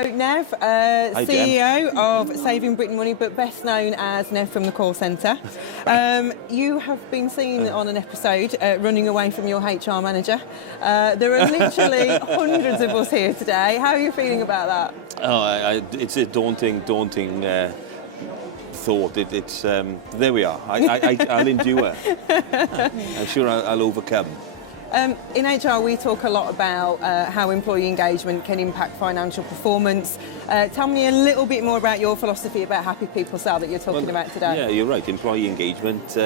So Nev, Hi, CEO of Saving Britain Money, but best known as Nev from the call centre. You have been seen on an episode running away from your HR manager. There are literally hundreds of us here today. How are you feeling about that? Oh, it's a daunting thought. It's there we are. I'll endure. I'm sure I'll overcome. In HR, we talk a lot about how employee engagement can impact financial performance. Tell me a little bit more about your philosophy about happy people sell that you're talking about today. Yeah, you're right. Employee engagement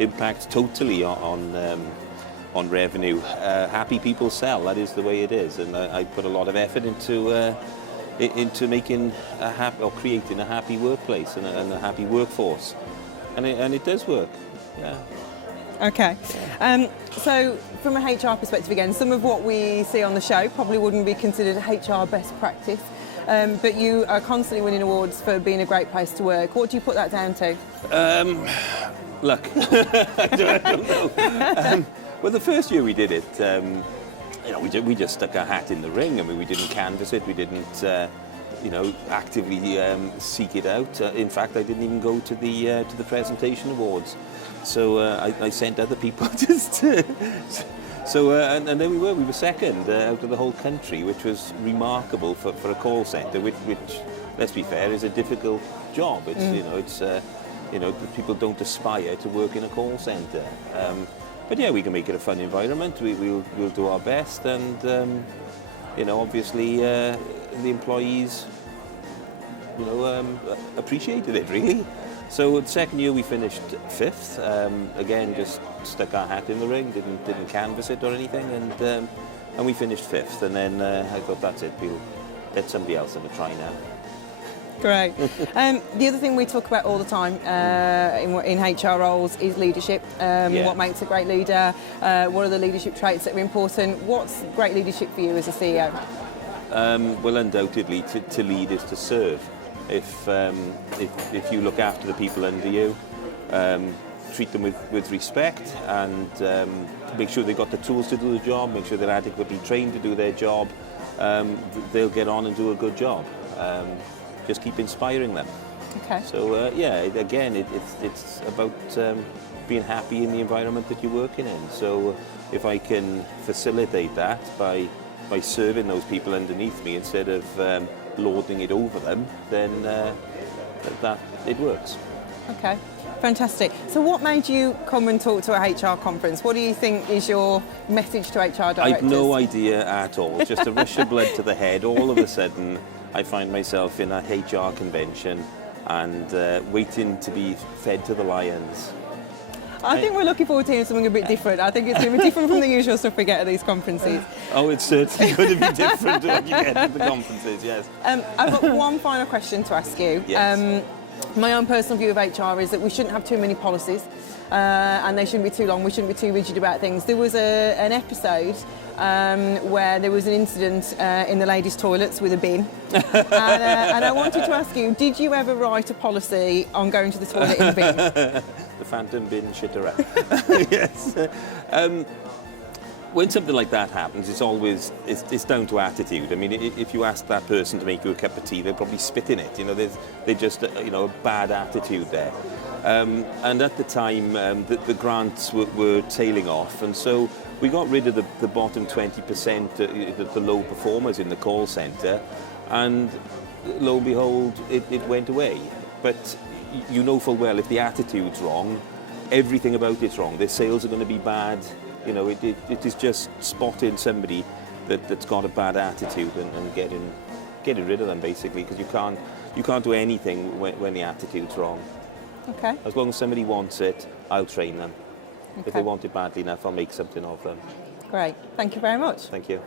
impacts totally on revenue. Happy people sell. That is the way it is, and I put a lot of effort into making a happy or creating a happy workplace and a happy workforce, and it does work. Yeah. Okay. So from a HR perspective again, some of what we see on the show probably wouldn't be considered HR best practice, but you are constantly winning awards for being a great place to work. What do you put that down to? Luck. I don't know. Well, the first year we did it, we just stuck our hat in the ring. I mean, we didn't canvass it. We didn't, actively seek it out. In fact, I didn't even go to the presentation awards. So I sent other people just to... and there we were second out of the whole country, which was remarkable for a call centre, which, let's be fair, is a difficult job. It's, people don't aspire to work in a call centre. But yeah, we can make it a fun environment. We'll do our best, and obviously the employees, appreciated it really. So the second year we finished 5th. Again, just stuck our hat in the ring, didn't canvass it or anything, and we finished 5th. And then I thought, that's it. We'll let somebody else have a try now. Great. The other thing we talk about all the time in HR roles is leadership. What makes a great leader? What are the leadership traits that are important? What's great leadership for you as a CEO? Well, undoubtedly, to lead is to serve. If you look after the people under you, treat them with respect, and make sure they've got the tools to do the job, make sure they're adequately trained to do their job, they'll get on and do a good job. Just keep inspiring them. Okay. So again, it's about being happy in the environment that you're working in. So if I can facilitate that by serving those people underneath me instead of lording it over them, then that it works. Okay, fantastic. So what made you come and talk to a HR conference? What do you think is your message to HR directors? I've no idea at all. Just a rush of blood to the head. All of a sudden, I find myself in a HR convention and waiting to be fed to the lions. I think we're looking forward to hearing something a bit different. I think it's going to be different from the usual stuff we get at these conferences. Oh, it's certainly going to be different to what you get at the conferences, yes. I've got one final question to ask you. Yes. My own personal view of HR is that we shouldn't have too many policies and they shouldn't be too long. We shouldn't be too rigid about things. There was an episode where there was an incident in the ladies' toilets with a bin. and I wanted to ask you, did you ever write a policy on going to the toilet in a bin? The phantom bin shitter. Yes. When something like that happens, it's down to attitude. I mean, if you ask that person to make you a cup of tea, they'll probably spit in it. They're just a bad attitude there. And at the time, the grants were tailing off, and so we got rid of the bottom 20%, the low performers in the call centre, and lo and behold, it went away. But you know full well if the attitude's wrong, everything about it's wrong. Their sales are going to be bad. It is just spotting somebody that's got a bad attitude and getting rid of them basically, because you can't do anything when the attitude's wrong. Okay. As long as somebody wants it, I'll train them. Okay. If they want it badly enough, I'll make something of them. Great. Thank you very much. Thank you.